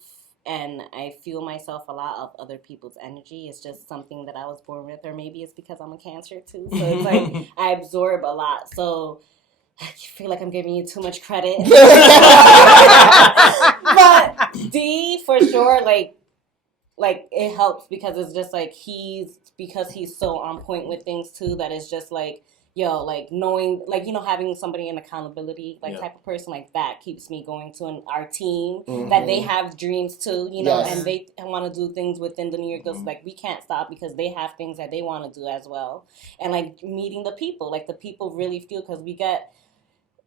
and I feel myself a lot of other people's energy. It's just something that I was born with, or maybe it's because I'm a Cancer too. So it's I absorb a lot. So I feel like I'm giving you too much credit. But D, for sure, it helps because it's just he's so on point with things too, that it's just knowing, having somebody in accountability, type of person like that keeps me going to our team, that they have dreams too, and they want to do things within the New York. We can't stop because they have things that they want to do as well. And meeting the people, the people really feel, because we get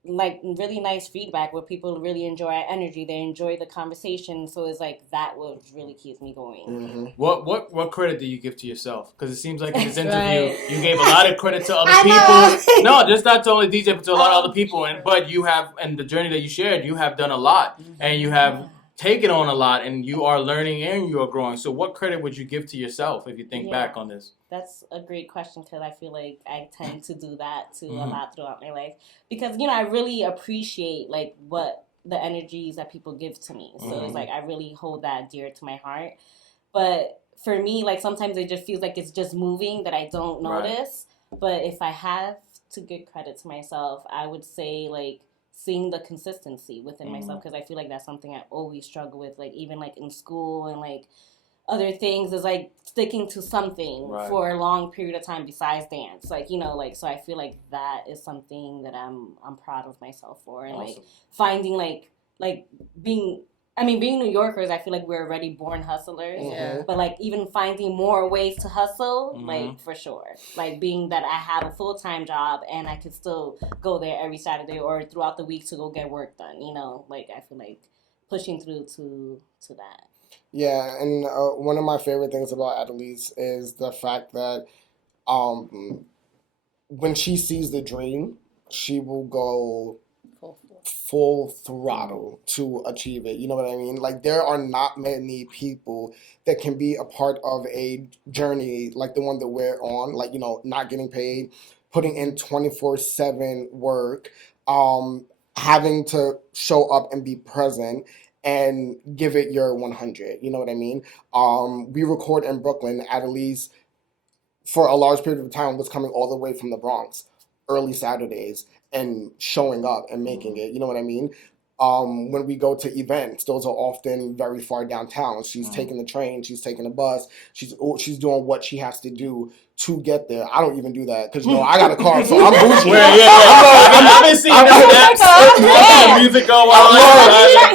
really nice feedback where people really enjoy our energy. They enjoy the conversation. So it's that what really keeps me going. What credit do you give to yourself? Because it seems like in this interview, you gave a lot of credit to other people. No, just not to only DJ, but to a lot of other people. But you have, and the journey that you shared, you have done a lot. And you have taken on a lot, and you are learning and you are growing. So what credit would you give to yourself if you think back on this? That's a great question, because I feel like I tend to do that too a lot throughout my life, because I really appreciate what the energies that people give to me. So it's I really hold that dear to my heart. But for me, sometimes it just feels like it's just moving that I don't notice. Right. But if I have to give credit to myself, I would say seeing the consistency within myself, because I feel like that's something I always struggle with, even in school and other things, is sticking to something for a long period of time besides dance, so I feel like that is something that I'm proud of myself for. And awesome. Finding being New Yorkers, I feel like we're already born hustlers. But even finding more ways to hustle, for sure. Being that I have a full-time job and I could still go there every Saturday or throughout the week to go get work done. I feel like pushing through to that. Yeah, and one of my favorite things about Adaloso is the fact that when she sees the dream, she will go full throttle to achieve it. You know what I mean? There are not many people that can be a part of a journey like the one that we're on, not getting paid, putting in 24/7 work, having to show up and be present and give it your 100. You know what I mean? We record in Brooklyn. Adaloso, for a large period of time, was coming all the way from the Bronx, early Saturdays, and showing up and making it. You know what I mean? When we go to events, those are often very far downtown. She's taking the train, she's taking the bus, she's doing what she has to do to get there. I don't even do that because I got a car, so I'm bougie. I've been seeing that music go on.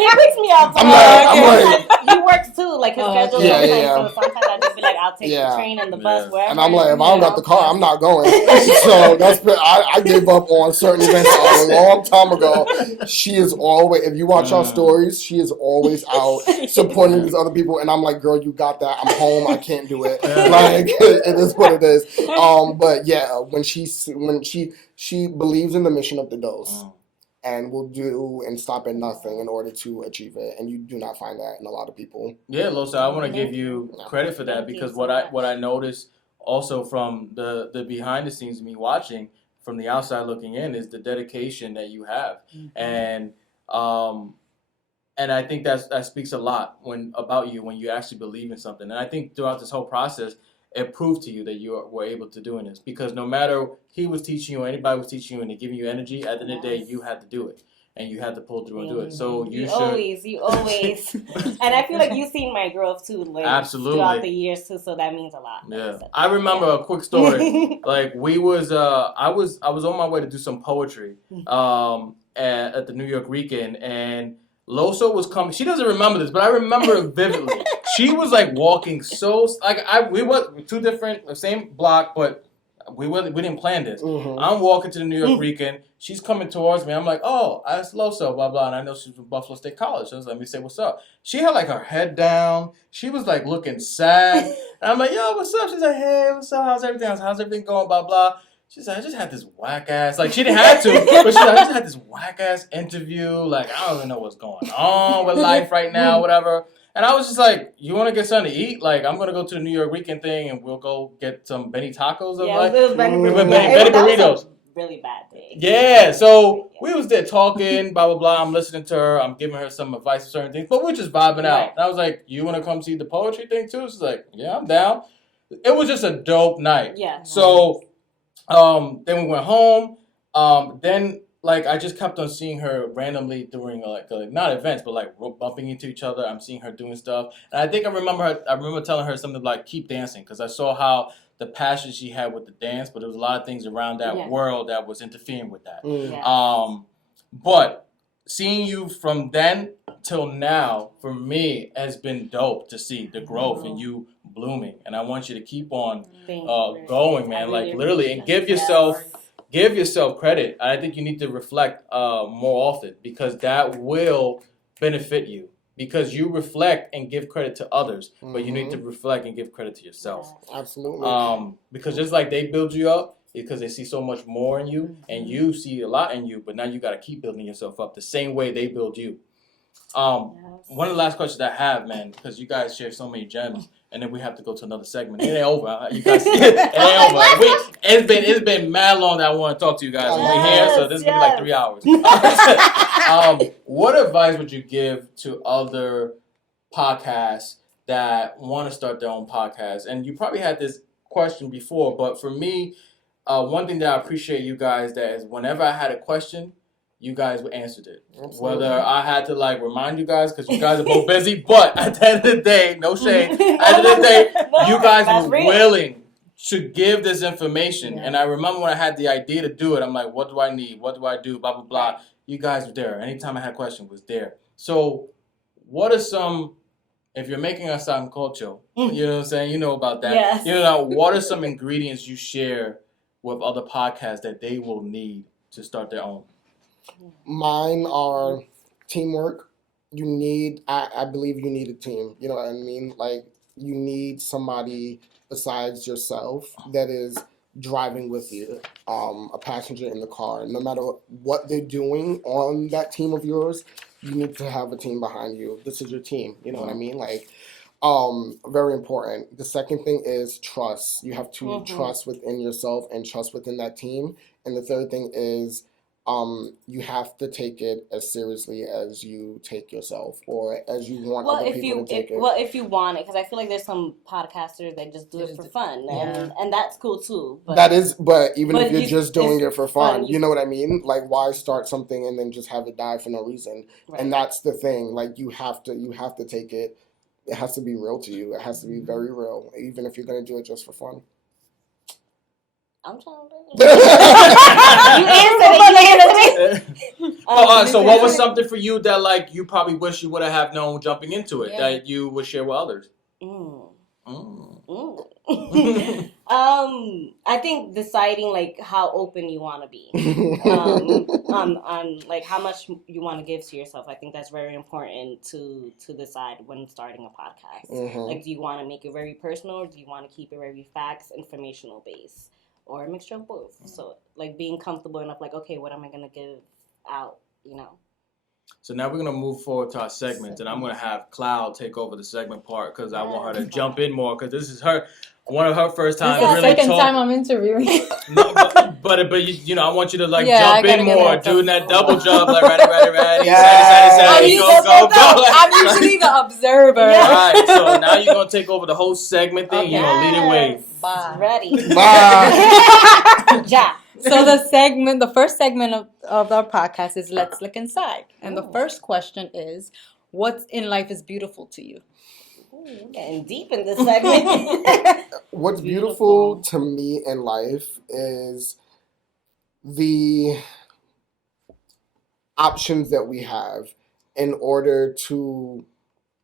He picks me up. I'm like, he works too. Like his schedule. So sometimes I just be like, I'll take the train and the bus wherever. And I'm like, if I don't got the car, I'm not going. So I gave up on certain events a long time ago. She is always. If you watch our stories, she is always out supporting these other people, and I'm like, girl, you got that. I'm home. I can't do it. Like it is what it is. But yeah, when she believes in the mission of the dose, and will do and stop at nothing in order to achieve it, and you do not find that in a lot of people. Yeah, Losa, I want to give you credit for that because what I noticed also from the behind the scenes of me watching from the outside looking in is the dedication that you have, and I think that speaks a lot about you when you actually believe in something. And I think throughout this whole process, it proved to you that you were able to doing this because no matter he was teaching you or anybody was teaching you and they giving you energy, at the end of the day, you had to do it. And you had to pull through and do it. So you always. And I feel like you've seen my growth too, like absolutely throughout the years too. So that means a lot. Yeah, I remember a quick story. Like I was on my way to do some poetry, at the New York Weekend, and Loso was coming. She doesn't remember this, but I remember it vividly. She was like walking we were two different, the same block, but we didn't plan this. I'm walking to the New York Weekend. She's coming towards me. I'm like, oh, that's Loso, blah, blah. And I know she's from Buffalo State College. So I was like, let me say what's up. She had like her head down. She was like looking sad. And I'm like, yo, what's up? She's like, hey, what's up? How's everything going? Blah, blah. She's like, I just had this whack ass. Like, she didn't have to, but she's like, I just had this whack ass interview. Like, I don't even know what's going on with life right now, whatever. And I was just like, you want to get something to eat? Like, I'm going to go to the New York Weekend thing and we'll go get some Benny tacos. It was Benny burritos. Really bad day. Yeah, so we was there talking, blah, blah, blah. I'm listening to her. I'm giving her some advice for certain things, but we're just vibing out. And I was like, you want to come see the poetry thing too? She's like, yeah, I'm down. It was just a dope night. Yeah. So then we went home. Then like I just kept on seeing her randomly during like not events, but like bumping into each other. I'm seeing her doing stuff, and I think I remember telling her something like keep dancing because I saw how the passion she had with the dance, but there was a lot of things around that world that was interfering with that. But seeing you from then till now, for me, has been dope to see the growth and you blooming. And I want you to keep on going, man. Like literally, and give yourself credit. I think you need to reflect more often because that will benefit you. Because you reflect and give credit to others, but you need to reflect and give credit to yourself. Absolutely. Because just like they build you up, because they see so much more in you, and you see a lot in you, but now you got to keep building yourself up the same way they build you. One of the last questions I have, man, because you guys share so many gems, and then we have to go to another segment. It ain't over. You guys, it ain't over. It's been mad long that I want to talk to you guys. We're here, so this is gonna be like 3 hours. What advice would you give to other podcasts that want to start their own podcast? And you probably had this question before, but for me, one thing that I appreciate you guys that is whenever I had a question, you guys answered it. Absolutely. Whether I had to like remind you guys because you guys are both busy, but at the end of the day, no shade. At the end of the day, you guys were willing to give this information. Yeah. And I remember when I had the idea to do it, I'm like, what do I need? What do I do? Blah, blah, blah. You guys were there. Anytime I had a question, was there. So what are some, if you're making a sancocho, you know what I'm saying? You know about that. Yes. You know, what are some ingredients you share with other podcasts that they will need to start their own? Mine are teamwork. You need, I believe you need a team. You know what I mean? Like, you need somebody besides yourself that is driving with you, a passenger in the car. No matter what they're doing on that team of yours, you need to have a team behind you. This is your team. You know what I mean? Like, Very important. The second thing is trust. You have to trust within yourself and trust within that team. And the third thing is you have to take it as seriously as you take yourself, or as you want other people to take it. Well, if you want it, because I feel like there's some podcasters that just do it for fun, and that's cool too. But even if you're just doing it for fun, you know what I mean? Like, why start something and then just have it die for no reason? Right. And that's the thing. Like, you have to take it. It has to be real to you. It has to be very real, even if you're going to do it just for fun. I'm trying to. You answered it. So what was something for you that, like, you probably wish you would have known jumping into it that you would share with others? I think deciding like how open you want to be, on like how much you want to give to yourself. I think that's very important to decide when starting a podcast. Like, do you want to make it very personal, or do you want to keep it very facts, informational based? Or a mixture of both. So, like, being comfortable enough, like, okay, what am I going to give out, you know? So now we're going to move forward to our segment, and I'm going to have Cloud take over the segment part, because I want her to jump in more, because this is one of her first times really talking. Second time I'm interviewing. No, but you know, I want you to, like, jump in more, doing that double jump, like, ready, excited, go. I'm usually the observer. All right, so now you're going to take over the whole segment thing. Okay. You're going to lead the way. Bye. Ready. Bye. Ja. So the first segment of our podcast is Let's Look Inside. And the first question is, what in life is beautiful to you? Ooh, getting deep in this segment. What's beautiful to me in life is the options that we have in order to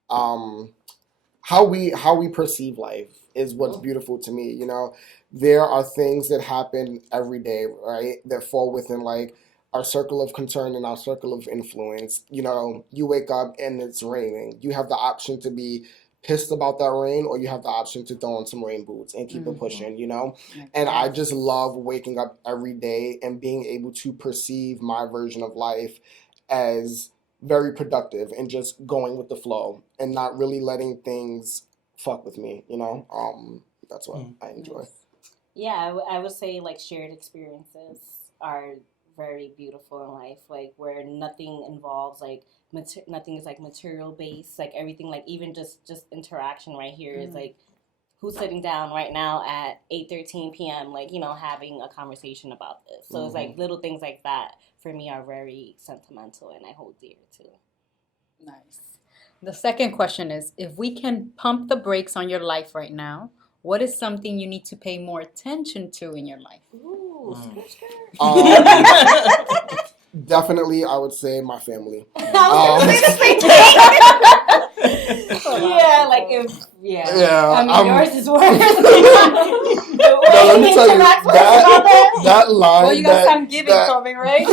how we perceive life is what's beautiful to me. You know, there are things that happen every day, right, that fall within, like, our circle of concern and our circle of influence. You know, you wake up and it's raining. You have the option to be pissed about that rain, or you have the option to throw on some rain boots and keep it pushing, you know? And I just love waking up every day and being able to perceive my version of life as very productive and just going with the flow and not really letting things fuck with me, you know? That's what I enjoy. Yeah, I would say, like, shared experiences are very beautiful in life, like, where nothing involves, like, nothing is, like, material based, like, everything, like, even just interaction right here is, like, who's sitting down right now at 8:13 p.m., like, you know, having a conversation about this. So it's, like, little things like that, for me, are very sentimental and I hold dear, too. Nice. The second question is, if we can pump the brakes on your life right now, what is something you need to pay more attention to in your life? Ooh, definitely, I would say my family. Yeah, like, if I mean, yours is worse. No, let me tell you that line. Well, you got some giving coming, right?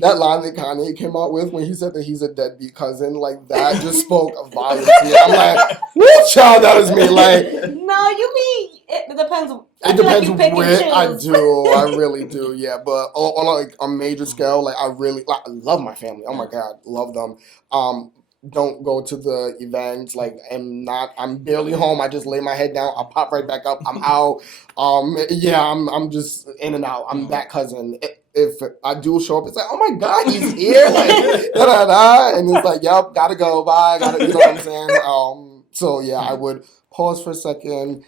That line that Kanye came out with when he said that he's a deadbeat cousin, like, that just spoke volumes to me. I'm like, what child that is me? Like, no, you mean it depends. It depends where I do. I really do, yeah. But on like a major scale, like, I I love my family. Oh my God, love them. Don't go to the events. Like, I'm barely home. I just lay my head down. I'll pop right back up. I'm out. I'm just in and out. I'm that cousin. If I do show up, it's like, oh my God, he's here. Like, and it's like, yep, gotta go. Bye. You know what I'm saying? So yeah, I would pause for a second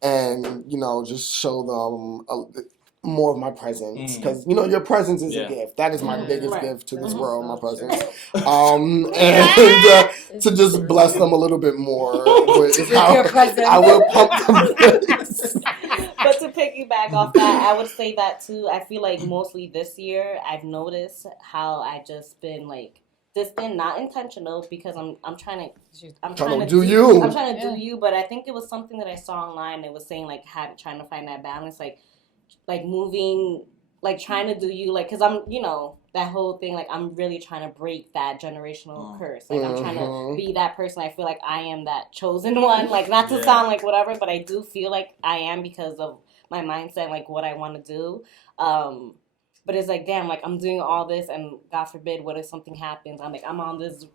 and, you know, just show them more of my presence, because you know, your presence is a gift. That is my biggest gift to this world, my presence. And to just bless them a little bit more with your presence. I will pump them. But to piggyback off that, I would say that too. I feel like mostly this year, I've noticed how I just been, like, distant, not intentional, because I'm trying to do you. I'm trying to do you, but I think it was something that I saw online. It was saying, like, trying to find that balance, like moving, like, trying to do you, like, because I'm, you know, that whole thing, like, I'm really trying to break that generational curse. Like, I'm trying to be that person. I feel like I am that chosen one. Like, not to sound like whatever, but I do feel like I am, because of my mindset, like, what I want to do. But it's like, damn, like I'm doing all this, and God forbid, what if something happens? I'm on this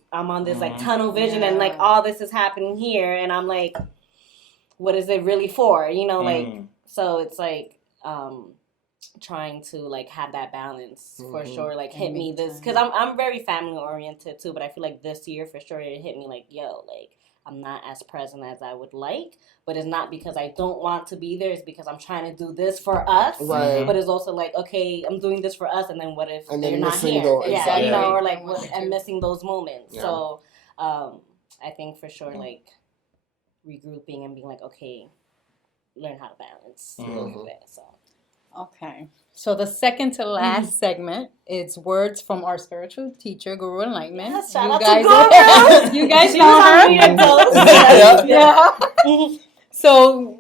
like tunnel vision, and like all this is happening here, and I'm like, what is it really for? You know, like so it's like trying to like have that balance for sure. Like hit me this because I'm very family oriented too, but I feel like this year for sure it hit me like, yo, like I'm not as present as I would like, but it's not because I don't want to be there. It's because I'm trying to do this for us. Right. But it's also like, okay, I'm doing this for us, and then what if and they're not here? You know, or like I'm missing those moments. Yeah. So I think for sure, like regrouping and being like, okay, learn how to balance. So. Okay. So the second to last segment is words from our spiritual teacher, Guru Enlightenment. Yes, shout out to Guru. You guys know her. Yeah. So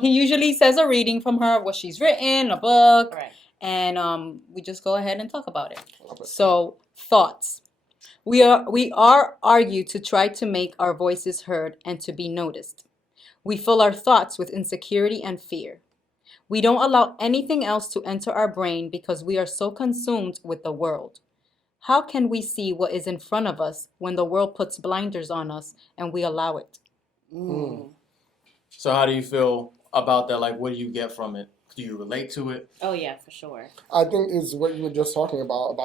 he usually says a reading from her, what she's written, a book, right. And we just go ahead and talk about it. So thoughts. We are argued to try to make our voices heard and to be noticed. We fill our thoughts with insecurity and fear. We don't allow anything else to enter our brain because we are so consumed with the world. How can we see what is in front of us when the world puts blinders on us and we allow it? So how do you feel about that? Like, what do you get from it? Do you relate to it? Oh, yeah, for sure. I think is what you were just talking about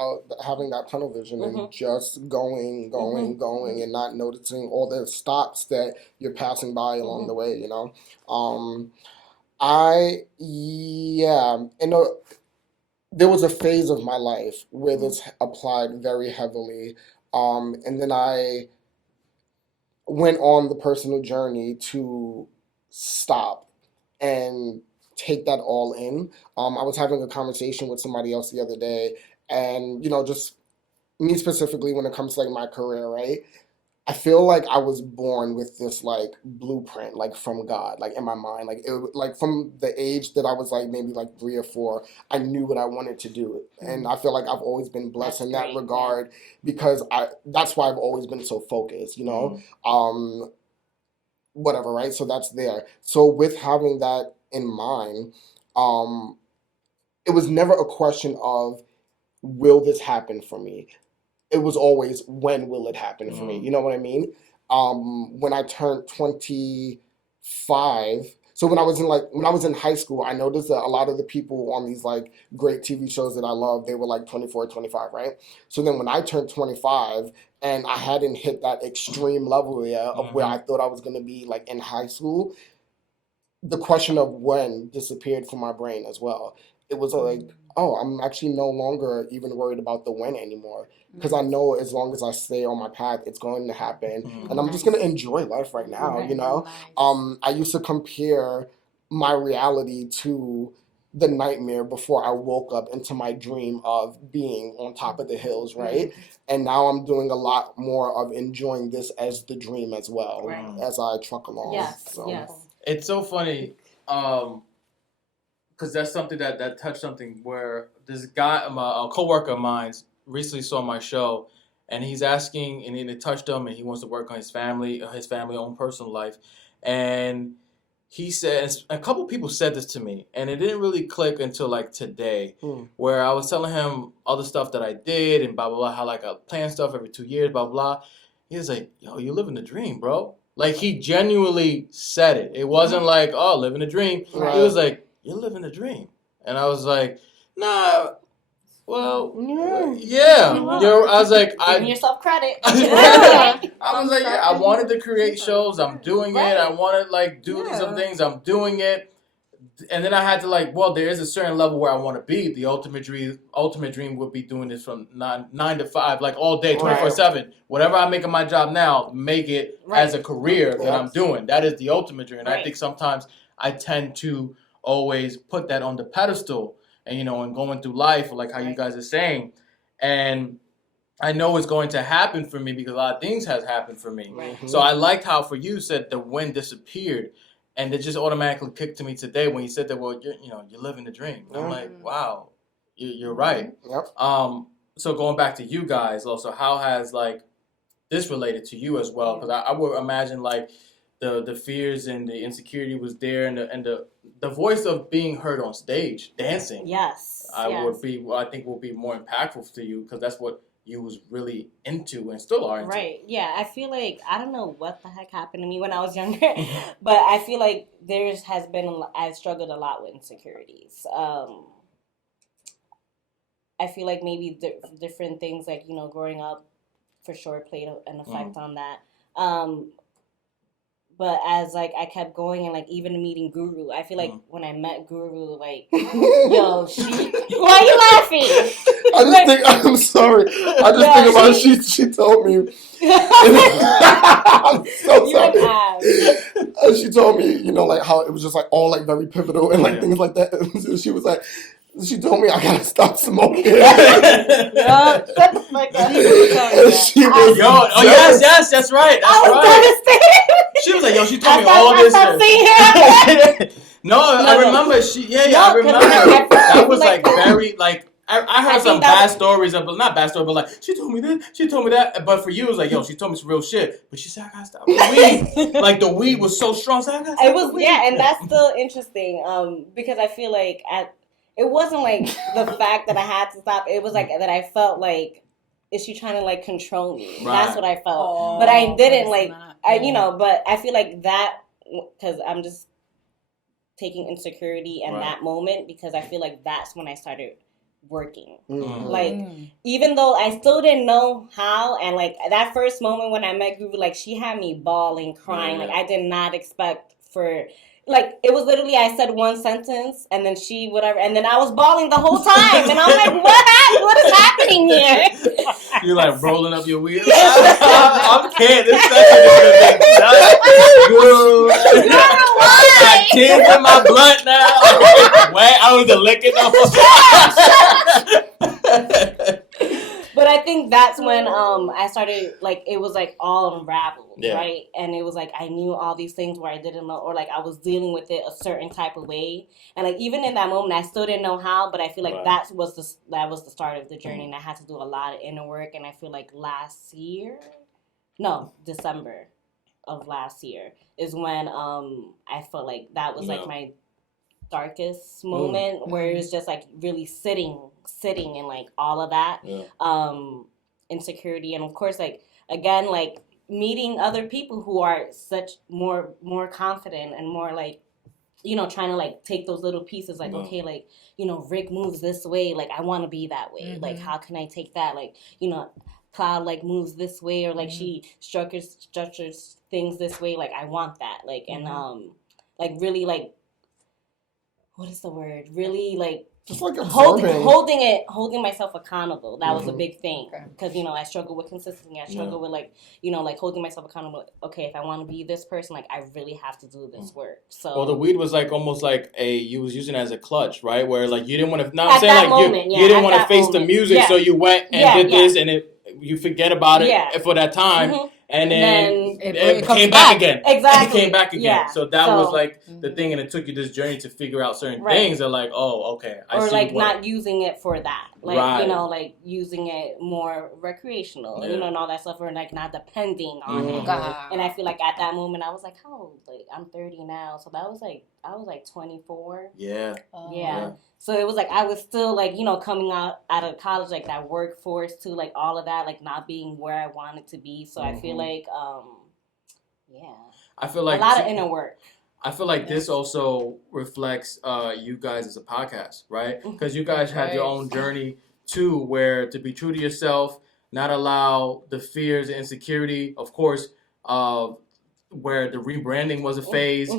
having that tunnel vision and just going, and not noticing all the stops that you're passing by along the way, you know? There was a phase of my life where this applied very heavily, and then I went on the personal journey to stop and take that all in. I was having a conversation with somebody else the other day, and just me specifically when it comes to like my career, right? I feel like I was born with this like blueprint, like from God, like in my mind, like from the age that I was like maybe like 3 or 4, I knew what I wanted to do, and I feel like I've always been blessed in that regard because that's why I've always been so focused, whatever, right? So that's there. So with having that in mind, it was never a question of will this happen for me. It was always, when will it happen for me? You know what I mean? When I turned 25, so when I was in high school, I noticed that a lot of the people on these like great TV shows that I love, they were like 24, 25, right? So then when I turned 25 and I hadn't hit that extreme level yet of where I thought I was going to be like in high school, the question of when disappeared from my brain as well. It was like, oh, I'm actually no longer even worried about the when anymore. Because I know as long as I stay on my path, it's going to happen. And I'm just going to enjoy life right now, you know? I used to compare my reality to the nightmare before I woke up into my dream of being on top of the hills, right? And now I'm doing a lot more of enjoying this as the dream as well, as I truck along. Yes. It's so funny, because that's something that touched something where this guy, a coworker of mine, recently saw my show, and he's asking, and it touched him, and he wants to work on his family own personal life, and he says, a couple people said this to me, and it didn't really click until like today, where I was telling him all the stuff that I did and blah blah blah, how like I plan stuff every 2 years, blah blah. He was like, "Yo, you living the dream, bro." Like he genuinely said it. It wasn't like, "Oh, living a dream." Right. He was like, "You're living a dream," and I was like, "Nah." Well, yeah. I was like, giving yourself credit. I was like, I wanted to create shows. I'm doing it. I want to like do these other things. I'm doing it. And then I had to like, well, there is a certain level where I want to be. The ultimate dream would be doing this from 9 to 5, like all day, 24/7. Whatever I make of my job now, make it as a career that I'm doing. That is the ultimate dream. And I think sometimes I tend to always put that on the pedestal. And, and going through life, like how you guys are saying. And I know it's going to happen for me because a lot of things has happened for me. So I liked how for you said the wind disappeared. And it just automatically kicked to me today when you said that, well, you're living the dream. And I'm like, wow, you're right. So going back to you guys also, how has like this related to you as well? Because I would imagine like the fears and the insecurity was there, and the voice of being heard on stage, dancing. Yes. I think will be more impactful to you because that's what you was really into and still are into. Right. Yeah. I feel like I don't know what the heck happened to me when I was younger, but I feel like I've struggled a lot with insecurities. I feel like maybe different things like growing up for sure played an effect on that. But as like I kept going and like even meeting Guru, I feel like when I met Guru, like yo, why are you laughing? I'm sorry. I just think about she told me. I'm so sorry. And she told me, like how it was just like all like very pivotal and like things like that. And she was like, she told me I gotta stop smoking. Yes, that's right. She was like, yo, she told me all this. No, I remember. I remember. That was like very like. I heard some bad stories of, not bad stories, but like she told me this, she told me that. But for you, it was like, yo, she told me some real shit. But she said I gotta stop the weed. Like the weed was so strong. So I gotta stop the weed. Yeah, and that's still interesting. Because I feel like it wasn't like the fact that I had to stop. It was like that I felt like, is she trying to like control me? Right. That's what I felt. But I didn't like, but I feel like that, because I'm just taking insecurity in that moment, because I feel like that's when I started working. Like, even though I still didn't know how, and like that first moment when I met Guru, like she had me bawling, crying. Like I did not expect for... Like, it was literally, I said one sentence, and then she, whatever, and then I was bawling the whole time, and I'm like, what is happening here? You're like rolling up your weed. I'm kidding. This session is going to be done. I got tears in my blunt now. Wait, I was licking the But I think that's when I started, like, it was like all unraveled, right? And it was like I knew all these things where I didn't know, or like I was dealing with it a certain type of way. And like even in that moment, I still didn't know how, but I feel like that was the start of the journey, and I had to do a lot of inner work. And I feel like December of last year is when I felt like that was like my darkest moment, where it was just like really sitting and like all of that insecurity, and of course like again like meeting other people who are such more confident and more like trying to like take those little pieces like okay, like Rick moves this way, like I want to be that way, like how can I take that, like Cloud like moves this way, or like she structures things this way, like I want that, like and like really like, what is the word? Really like just like holding myself accountable. That was a big thing, because I struggle with consistency. I struggle with like like holding myself accountable. Okay, if I want to be this person, like I really have to do this work. So well, the weed was like almost like you was using it as a clutch, right? Where like you didn't want to. Not saying like moment, you didn't want to face the music, so you went and did this, and you forget about it for that time. And then it came back again. Exactly. It came back again. Yeah. So that was like the thing, and it took you this journey to figure out certain things that like, oh, okay, I see. Or like not using it for that. Like, like using it more recreational, and all that stuff, or like not depending on it. And I feel like at that moment I was like, oh, like I'm 30 now. So that was like, I was like 24. Yeah. Yeah. So it was like I was still like, coming out of college, like that workforce too, like all of that, like not being where I wanted to be. So I feel like, I feel like a lot of inner work. I feel like this also reflects you guys as a podcast, right? Because you guys have your own journey too, where to be true to yourself, not allow the fears and insecurity, of course, where the rebranding was a phase,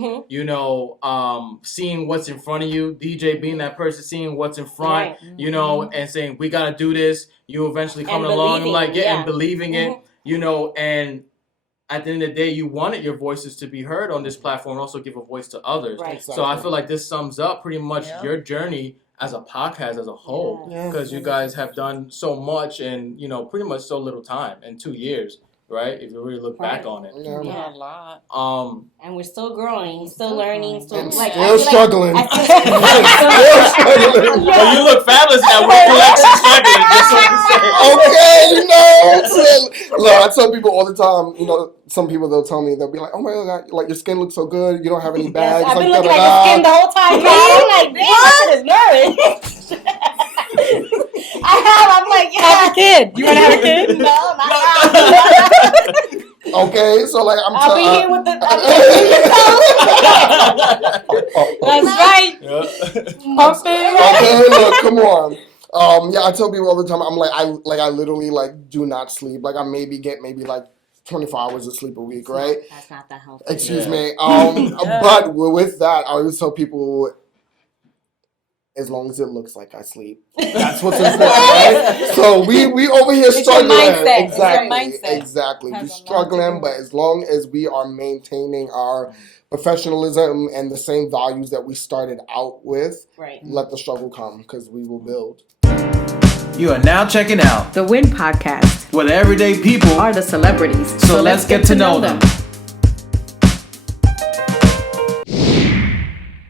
seeing what's in front of you, DJ being that person, seeing what's in front, and saying, we got to do this. You eventually coming along and like, and believing it, and at the end of the day, you wanted your voices to be heard on this platform and also give a voice to others. Right. Exactly. So I feel like this sums up pretty much your journey as a podcast as a whole, because you guys have done so much in, pretty much so little time, in 2 years. right? If you really look back on it. Yeah, a lot. And we're still growing, still learning, still like still struggling. Still struggling. Well, you look fabulous now. We're collection struggling. That's what I'm saying. Okay, look, I tell people all the time. You know, some people they'll tell me they'll be like, "Oh my god, like your skin looks so good. You don't have any bags." I've been like, looking at your skin the whole time. I'm like, damn, that shit is nervous. I'm like, yeah. Have a kid. You want to have a kid? No, not Okay, so like I'll be here with the. That's right. Okay, look, come on. Yeah, I tell people all the time. I'm like, I literally like do not sleep. Like I get like 24 hours of sleep a week, right? That's not that healthy. Excuse me. But with that, I always tell people, as long as it looks like I sleep, that's what's important, right? So we over here struggling. Exactly. We're struggling, but as long as we are maintaining our professionalism and the same values that we started out with, let the struggle come, because we will build. You are now checking out the Win Podcast, where the everyday people are the celebrities. So let's get to know them.